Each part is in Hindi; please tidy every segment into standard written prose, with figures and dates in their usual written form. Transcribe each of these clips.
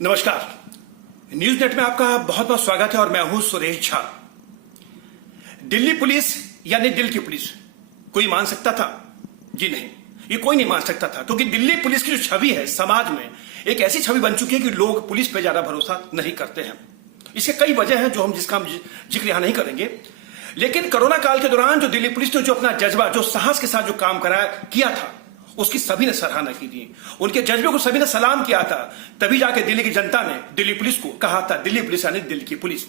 नमस्कार। न्यूज नेट में आपका बहुत बहुत स्वागत है और मैं हूं सुरेश झा। दिल्ली पुलिस यानी दिल की पुलिस कोई मान सकता था? जी नहीं, ये कोई नहीं मान सकता था, क्योंकि दिल्ली पुलिस की जो छवि है समाज में एक ऐसी छवि बन चुकी है कि लोग पुलिस पे ज्यादा भरोसा नहीं करते हैं। इसके कई वजह हैं जो हम जिसका जिक्र यहां नहीं करेंगे, लेकिन कोरोना काल के दौरान जो दिल्ली पुलिस ने जो अपना जज्बा, जो साहस के साथ जो काम किया था, उसकी सभी ने सराहना की थी। उनके जज्बे को सभी ने सलाम किया था। तभी जाके दिल्ली की जनता ने दिल्ली पुलिस को कहा था दिल्ली पुलिस यानी दिल की पुलिस।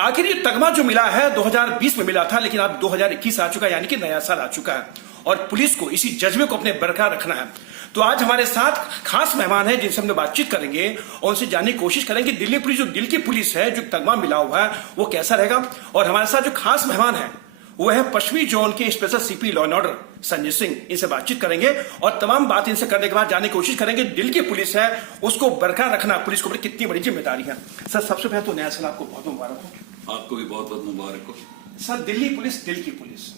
आखिर ये तगमा जो मिला है 2020 में मिला था, लेकिन अब 2021 आ चुका है, यानी कि नया साल आ चुका है और पुलिस को इसी जज्बे को अपने बरकरार रखना है। तो आज हमारे साथ खास मेहमान हैं जिनसे हम बातचीत करेंगे और उनसे जानने की कोशिश करेंगे दिल्ली पुलिस जो दिल की पुलिस है, जो तगमा मिला हुआ है, वो कैसा रहेगा। और हमारे साथ जो खास मेहमान है वो है पश्चिमी जोन के special CP law and order Sanjay Singh. इनसे बातचीत करेंगे और तमाम बात इनसे करने के बाद जानने की कोशिश करेंगे दिल की पुलिस है उसको बरकरार रखना पुलिस को कितनी बड़ी जिम्मेदारी है। सर, सबसे पहले तो नया साल आपको बहुत मुबारक हो। आपको भी बहुत बहुत मुबारक हो। सर, दिल्ली पुलिस दिल की पुलिस,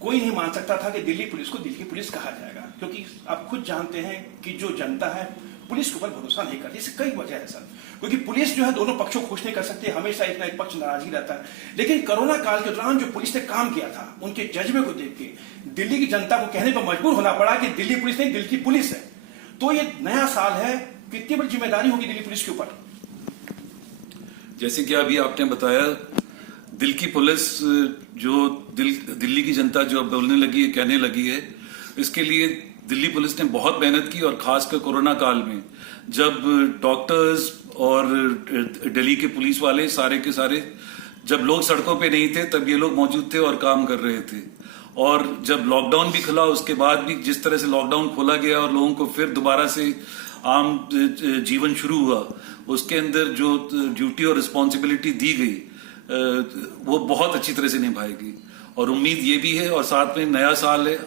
कोई नहीं मान सकता था कि दिल्ली पुलिस को दिल की पुलिस कहा जाएगा, क्योंकि आप खुद जानते हैं कि जो जनता है पुलिस के ऊपर भरोसा नहीं करती। इससे कई वजह है सर, क्योंकि पुलिस जो है दोनों पक्षों को खुश नहीं कर सकती, हमेशा एक ना एक पक्ष नाराज ही रहता है। लेकिन कोरोना काल के दौरान जो पुलिस ने काम किया था, उनके जज्बे को देख के दिल्ली की जनता को कहने पर मजबूर होना पड़ा कि दिल्ली पुलिस नहीं दिल की पुलिस है। तो ये नया साल है, कितनी बड़ी जिम्मेदारी होगी दिल्ली पुलिस के ऊपर? जैसे कि अभी आपने बताया, दिल की पुलिस जो दिल्ली की जनता जो बोलने लगी है, कहने लगी है, इसके लिए दिल्ली पुलिस ने बहुत मेहनत की। और खासकर कोरोना काल में जब डॉक्टर्स और दिल्ली के पुलिस वाले सारे के सारे, जब लोग सड़कों पे नहीं थे तब ये लोग मौजूद थे और काम कर रहे थे। और जब लॉकडाउन भी खुला, उसके बाद भी जिस तरह से लॉकडाउन खोला गया और लोगों को फिर दोबारा से आम जीवन शुरू हुआ, उसके अंदर जो ड्यूटी और रिस्पॉन्सिबिलिटी दी गई वो बहुत अच्छी तरह से निभाएगी। और उम्मीद ये भी है, और साथ में नया साल है,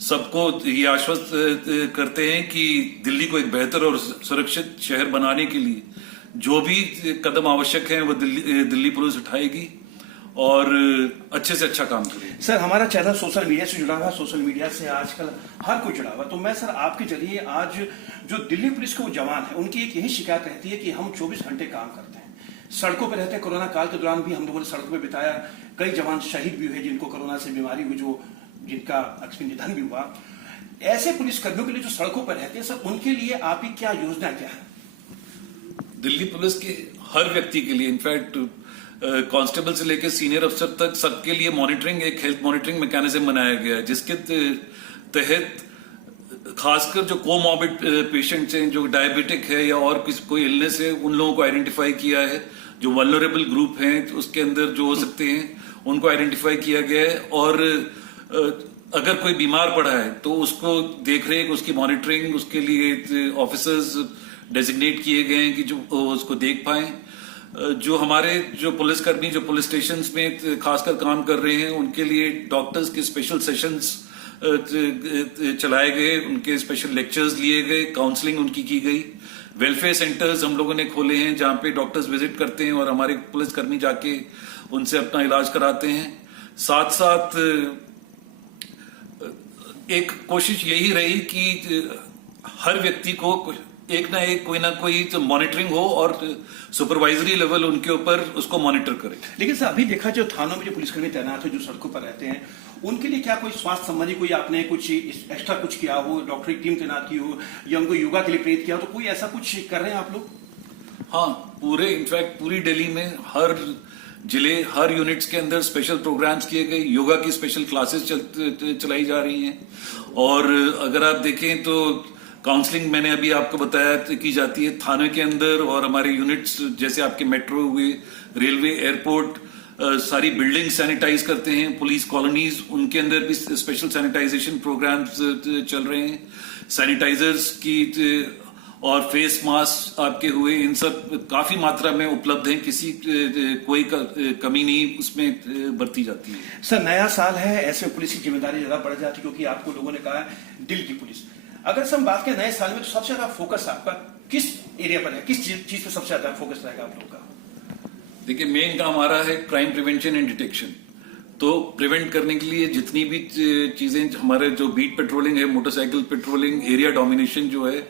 सबको ये आश्वस्त करते हैं कि दिल्ली को एक बेहतर और सुरक्षित शहर बनाने के लिए जो भी कदम आवश्यक हैं वो दिल्ली पुलिस उठाएगी और अच्छे से अच्छा काम करेगी। सर, हमारा चैनल सोशल मीडिया से जुड़ा हुआ है, सोशल मीडिया से आजकल हर कोई जुड़ा हुआ, तो मैं सर आपके जरिए आज जो दिल्ली पुलिस के वो जवान है उनकी एक यही शिकायत रहती है कि हम 24 घंटे काम करते हैं, सड़कों पर रहते हैं। कोरोना काल के दौरान भी हम लोगों ने सड़कों पर बिताया, कई जवान शहीद भी हुए जिनको कोरोना से बीमारी हुई, जिनका अक्सर निधन भी हुआ। ऐसे पुलिसकर्मियों के लिए जो सड़कों पर रहते हैं सर, उनके लिए आपकी क्या योजना क्या है? दिल्ली पुलिस के हर व्यक्ति के लिए, इनफैक्ट कांस्टेबल से लेकर सीनियर अफसर तक, सबके लिए मॉनिटरिंग, एक हेल्थ मॉनिटरिंग मैकेनिज्म बनाया गया है, जिसके तहत खासकर जो कोमॉर्बिड पेशेंट्स हैं, जो डायबिटिक है या और कोई इलनेस है, उन लोगों को आइडेंटिफाई किया है। जो वल्नरेबल ग्रुप हैं उसके अंदर जो हो सकते हैं उनको आइडेंटिफाई किया गया है। और अगर कोई बीमार पड़ा है तो उसको देख रेख, उसकी मॉनिटरिंग, उसके लिए ऑफिसर्स डेजिग्नेट किए गए हैं कि जो उसको देख पाएं। जो हमारे जो पुलिसकर्मी जो पुलिस स्टेशन में खासकर काम कर रहे हैं, उनके लिए डॉक्टर्स के स्पेशल सेशंस चलाए गए, उनके स्पेशल लेक्चर्स लिए गए, काउंसलिंग उनकी की गई। वेलफेयर सेंटर्स हम लोगों ने खोले हैं जहां पे डॉक्टर्स विजिट करते हैं और हमारे पुलिसकर्मी जाके उनसे अपना इलाज कराते हैं। साथ साथ एक कोशिश यही रही कि हर व्यक्ति को एक ना एक कोई ना कोई तो मॉनिटरिंग हो और सुपरवाइजरी लेवल उनके ऊपर उसको मॉनिटर करे। लेकिन सर, अभी देखा जो थानों में जो पुलिसकर्मी तैनात है, जो सड़कों पर रहते हैं, उनके लिए क्या कोई स्वास्थ्य संबंधी कोई आपने कुछ एक्स्ट्रा कुछ किया हो, डॉक्टरी टीम तैनात की हो या उनको योगा के लिए प्रेरित किया हो, तो कोई ऐसा कुछ कर रहे हैं आप लोग? हाँ, पूरे इनफैक्ट पूरी दिल्ली में हर जिले, हर यूनिट्स के अंदर स्पेशल प्रोग्राम्स किए गए, योगा की स्पेशल क्लासेस चलाई जा रही हैं। और अगर आप देखें तो काउंसलिंग मैंने अभी आपको बताया की जाती है थाने के अंदर, और हमारे यूनिट्स जैसे आपके मेट्रो हुए, रेलवे, एयरपोर्ट, सारी बिल्डिंग सैनिटाइज करते हैं। पुलिस कॉलोनीज, उनके अंदर भी स्पेशल सैनिटाइजेशन प्रोग्राम्स चल रहे हैं। सैनिटाइजर्स की और फेस मास्क आपके हुए, इन सब काफी मात्रा में उपलब्ध हैं, किसी कोई कमी नहीं उसमें बरती जाती है। सर, नया साल है, ऐसे पुलिस की जिम्मेदारी ज्यादा बढ़ जाती है, क्योंकि आपको लोगों ने कहा दिल की पुलिस। अगर हम बात करें नए साल में, तो सबसे ज्यादा फोकस आपका किस एरिया पर है, किस चीज पर सबसे ज्यादा फोकस रहेगा आप लोगों का? देखिए, मेन काम हमारा है क्राइम प्रिवेंशन एंड डिटेक्शन। तो प्रिवेंट करने के लिए जितनी भी चीजें हमारे जो बीट पेट्रोलिंग है, मोटरसाइकिल पेट्रोलिंग, एरिया डोमिनेशन जो है,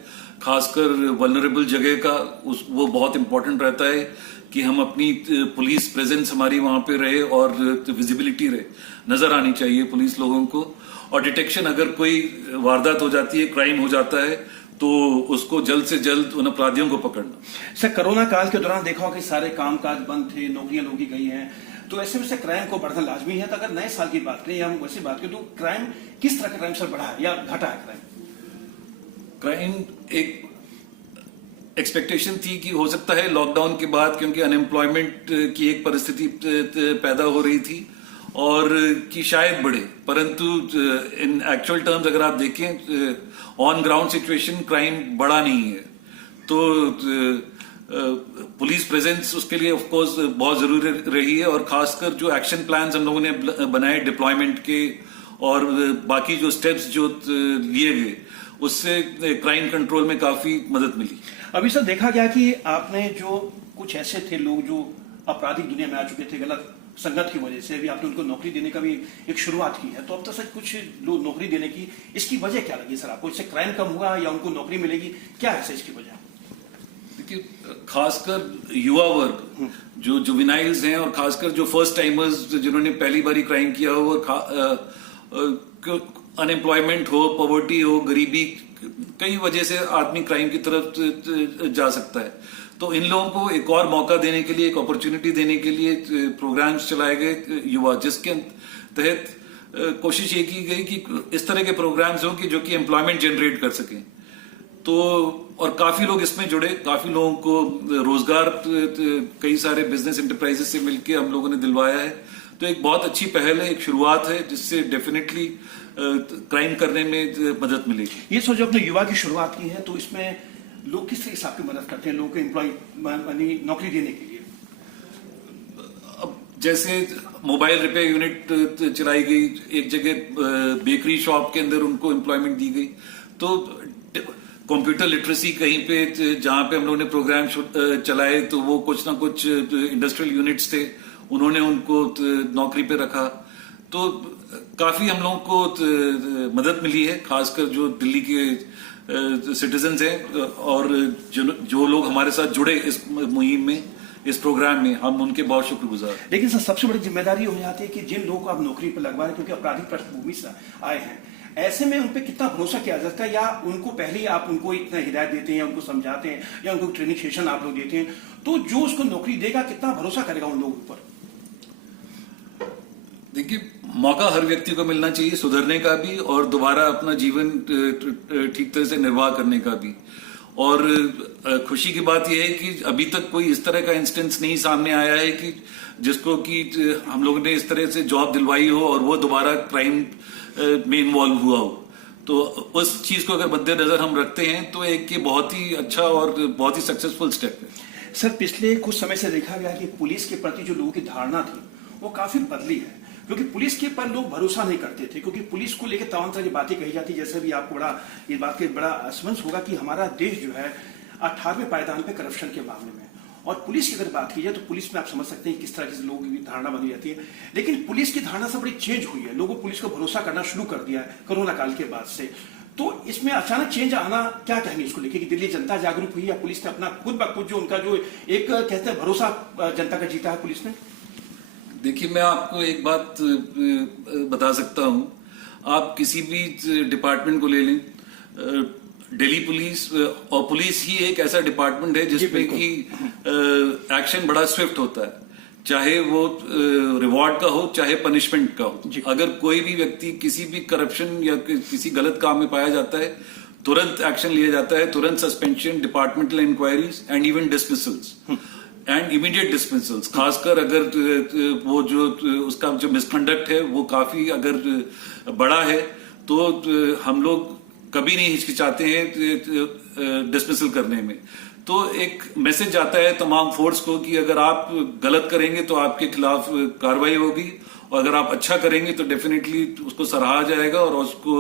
खासकर वल्नरेबल जगह का वो बहुत इंपॉर्टेंट रहता है कि हम अपनी पुलिस प्रेजेंस हमारी वहां पे रहे और विजिबिलिटी रहे, नजर आनी चाहिए पुलिस लोगों को। और डिटेक्शन, अगर कोई वारदात हो जाती है, क्राइम हो जाता है, तो उसको जल्द से जल्द उन अपराधियों को पकड़ना। सर, कोरोना काल के दौरान देखा होगा कि सारे कामकाज बंद थे, नौकरियां लोगों की गई हैं, तो ऐसे में से क्राइम को बढ़ना लाजमी है। तो अगर नए साल की बात करें या हम वैसी बात करें तो क्राइम, किस तरह का क्राइम सर बढ़ा है या घटा है क्राइम? क्राइम एक एक्सपेक्टेशन थी कि हो सकता है लॉकडाउन के बाद, क्योंकि अनएम्प्लॉयमेंट की एक परिस्थिति पैदा हो रही थी और कि शायद बढ़े, परंतु इन एक्चुअल टर्म्स अगर आप देखें ऑन ग्राउंड सिचुएशन क्राइम बढ़ा नहीं है। तो पुलिस प्रेजेंस उसके लिए ऑफ कोर्स बहुत जरूरी रही है, और खासकर जो एक्शन प्लान्स हम लोगों ने बनाए डिप्लॉयमेंट के और बाकी जो स्टेप्स जो लिए गए, उससे क्राइम कंट्रोल में काफी मदद मिली। अभी सर देखा गया कि आपने जो कुछ ऐसे थे लोग जो आपराधिक दुनिया में आ चुके थे गलत संगत की वजह से, अभी आपने उनको नौकरी देने का भी एक शुरुआत की है, तो अब तक सर कुछ लोग नौकरी देने की इसकी वजह क्या लगी सर आपको? इससे क्राइम कम हुआ या उनको नौकरी मिलेगी, क्या है सर इसकी वजह? देखिए, खासकर युवा वर्ग जो जुवेनाइल्स हैं और खासकर जो फर्स्ट टाइमर्स जिन्होंने पहली बारी क्राइम किया हो, अनएम्प्लॉयमेंट हो, पॉवर्टी हो, गरीबी, कई वजह से आदमी क्राइम की तरफ जा सकता है। तो इन लोगों को एक और मौका देने के लिए, एक अपॉर्चुनिटी देने के लिए प्रोग्राम्स चलाए गए युवा, जिसके तहत कोशिश ये की गई कि इस तरह के प्रोग्राम्स हो कि जो कि एम्प्लॉयमेंट जनरेट कर सकें। तो और काफी लोग इसमें जुड़े, काफी लोगों को रोजगार कई सारे बिजनेस एंटरप्राइजेस से मिलकर हम लोगों ने दिलवाया है। तो एक बहुत अच्छी पहल है, एक शुरुआत है, जिससे डेफिनेटली क्राइम करने में मदद मिलेगी। ये सोचो अपने युवा की शुरुआत की है, तो इसमें लोग किस तरह से आपकी मदद करते हैं लोगों को एम्प्लॉय नौकरी देने के लिए? अब जैसे मोबाइल रिपेयर यूनिट चलाई गई, एक जगह बेकरी शॉप के अंदर उनको एम्प्लॉयमेंट दी गई। तो कंप्यूटर लिटरेसी कहीं पे जहां पे हम लोगों ने प्रोग्राम चलाए, तो वो कुछ ना कुछ इंडस्ट्रियल यूनिट्स थे, उन्होंने उनको नौकरी पे रखा। तो काफी हम लोगों को मदद मिली है, खासकर जो दिल्ली के सिटीजन्स हैं और जो लोग हमारे साथ जुड़े इस मुहिम में, इस प्रोग्राम में, हम उनके बहुत शुक्रगुजार। लेकिन सर सबसे बड़ी जिम्मेदारी हो जाती है कि जिन लोगों को आप नौकरी पर लगवा रहे, क्योंकि आपराधिक पृष्ठभूमि से आए हैं, ऐसे में उन पर कितना भरोसा किया जाता है, या उनको पहले ही आप उनको इतना हिदायत देते हैं या उनको समझाते हैं या उनको ट्रेनिंग सेशन आप लोग देते हैं, तो जो उसको नौकरी देगा कितना भरोसा करेगा उन लोगों पर? देखिए, मौका हर व्यक्ति को मिलना चाहिए सुधरने का भी और दोबारा अपना जीवन ठीक तरह से निर्वाह करने का भी। और खुशी की बात यह है कि अभी तक कोई इस तरह का इंस्टेंस नहीं सामने आया है कि जिसको कि हम लोगों ने इस तरह से जॉब दिलवाई हो और वो दोबारा क्राइम में इन्वॉल्व हुआ हो। तो उस चीज को अगर मद्देनजर हम रखते हैं तो एक ये बहुत ही अच्छा और बहुत ही सक्सेसफुल स्टेप है। सर, पिछले कुछ समय से देखा गया कि पुलिस के प्रति जो लोगों की धारणा थी वो काफी बदली है, क्योंकि पुलिस के पर लोग भरोसा नहीं करते थे, क्योंकि पुलिस को लेकर तमाम तरह की बातें कही जाती। जैसे भी आपको ये बात के बड़ा असमंस होगा कि हमारा देश जो है 18वें पायदान पे करप्शन के मामले में, और पुलिस की अगर बात की जाए तो पुलिस में आप समझ सकते हैं किस तरह से लोगों की धारणा बनी जाती है। लेकिन पुलिस की धारणा से बड़ी चेंज हुई है, लोगों पुलिस को भरोसा करना शुरू कर दिया है कोरोना काल के बाद से। तो इसमें अचानक चेंज आना, क्या कहेंगे इसको लेकर कि दिल्ली जनता जागरूक हुई या पुलिस ने अपना खुद ब खुद जो उनका जो एक कहते हैं भरोसा जनता का जीता है पुलिस ने? देखिए, मैं आपको एक बात बता सकता हूं, आप किसी भी डिपार्टमेंट को ले लें, दिल्ली पुलिस और पुलिस ही एक ऐसा डिपार्टमेंट है जिसमें कि एक्शन बड़ा स्विफ्ट होता है, चाहे वो रिवॉर्ड का हो चाहे पनिशमेंट का हो। अगर कोई भी व्यक्ति किसी भी करप्शन या किसी गलत काम में पाया जाता है, तुरंत एक्शन लिया जाता है, तुरंत suspension, departmental inquiries and even dismissals and immediate dismissals. खासकर अगर वो जो उसका जो मिसकंडक्ट है वो काफी अगर बड़ा है तो हम लोग कभी नहीं हिचकिचाते हैं डिसमिसल करने में। तो एक मैसेज आता है तमाम फोर्स को कि अगर आप गलत करेंगे तो आपके खिलाफ कार्रवाई होगी, और अगर आप अच्छा करेंगे तो डेफिनेटली उसको सराहा जाएगा और उसको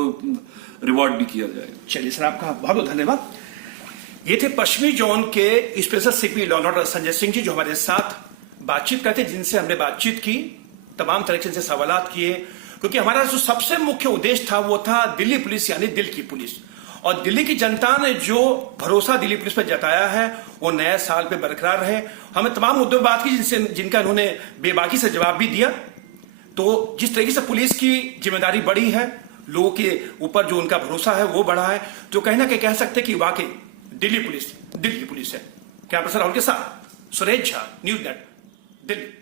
रिवॉर्ड भी किया जाएगा। चलिए सर, आपका बहुत बहुत धन्यवाद। ये थे पश्चिमी जोन के special CP law and order Sanjay Singh ji, जो हमारे साथ बातचीत करते, जिनसे हमने बातचीत की तमाम तरीके से सवालात किए, क्योंकि हमारा जो सबसे मुख्य उद्देश्य था वो था दिल्ली पुलिस यानी दिल की पुलिस। और दिल्ली की जनता ने जो भरोसा दिल्ली पुलिस पर जताया है वो नए साल पे बरकरार रहे। हमें तमाम मुद्दों पर बात की जिनका उन्होंने बेबाकी से जवाब भी दिया। तो जिस तरीके से पुलिस की जिम्मेदारी बढ़ी है, लोगों के ऊपर जो उनका भरोसा है वो बढ़ा है, तो कहीं ना कहीं कह सकते हैं कि वाकई दिल्ली पुलिस दिल की पुलिस है। कैमरा पर्सन राहुल के साथ सुरेश झा, न्यूज़ नेट, दिल्ली।